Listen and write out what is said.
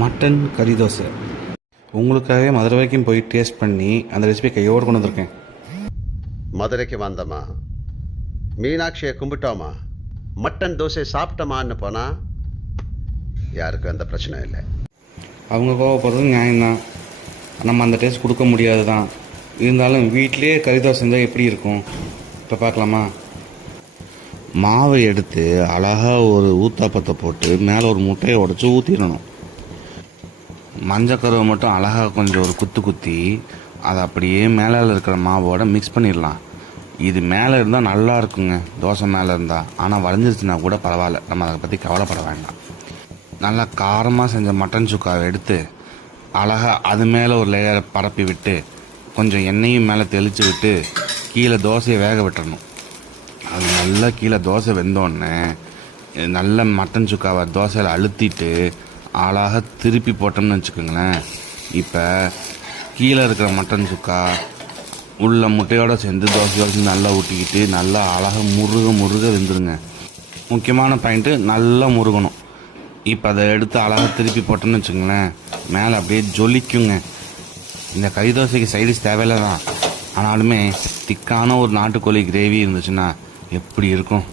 Mutton கறி தோசை. உங்களுக்காகவே மதுரை வரைக்கும் போய் டேஸ்ட் பண்ணி அந்த ரெசிபி கையோடு கொண்டு வந்திருக்கேன். மதுரைக்கு வந்தோமா மீனாட்சியை கும்பிட்டோமா மட்டன் தோசை சாப்பிட்டோமான்னு போனா யாருக்கும் எந்த பிரச்சனையும் இல்லை. அவங்க கோவப்படுறது நியாயம்தான். நம்ம அந்த டேஸ்ட் கொடுக்க முடியாது தான் இருந்தாலும் வீட்டிலேயே கறி தோசை இருந்தால் எப்படி இருக்கும்? இப்போ பார்க்கலாமா? மாவை எடுத்து அழகாக ஒரு ஊத்தாப்பத்தை போட்டு மேலே ஒரு முட்டையை உடச்சி ஊற்றிடணும் மஞ்சக்கருவை மட்டும் அழகாக கொஞ்சம் ஒரு குத்து குத்தி அதை அப்படியே மேலே இருக்கிற மாவோட மிக்ஸ் பண்ணிடலாம். இது மேலே இருந்தால் நல்லா இருக்குங்க. தோசை மேலே இருந்தால் ஆனால் வளைஞ்சிருச்சுன்னா கூட பரவாயில்ல. நம்ம அதை பற்றி கவலைப்பட வேண்டாம். நல்லா காரமாக செஞ்ச மட்டன் சுக்காவை எடுத்து அழகாக அது மேலே ஒரு லேயரை பரப்பி விட்டு கொஞ்சம் எண்ணெயும் மேலே தெளித்து விட்டு கீழே தோசையை வேக விட்டுறணும். அது நல்லா கீழே தோசை வெந்தோடனே நல்ல மட்டன் சுக்காவை தோசையில் அழுத்திட்டு அழகாக திருப்பி போட்டோம்னு வச்சுக்கோங்களேன். இப்போ கீழே இருக்கிற மட்டன் சுக்கா உள்ள முட்டையோடு சேர்ந்து தோசையோடு சேர்ந்து நல்லா ஊட்டிக்கிட்டு நல்லா அழகாக முருக முருக வெந்துருங்க. முக்கியமான பாயிண்ட்டு நல்லா முருகணும். இப்போ அதை எடுத்து அழகாக திருப்பி போட்டோம்னு வச்சுக்கோங்களேன் மேலே அப்படியே ஜொலிக்குங்க. இந்த கறி தோசைக்கு சைடிஷ் தேவையில்ல தான் ஆனாலுமே திக்கான ஒரு நாட்டுக்கோழி கிரேவி இருந்துச்சுன்னா எப்படி இருக்கும்?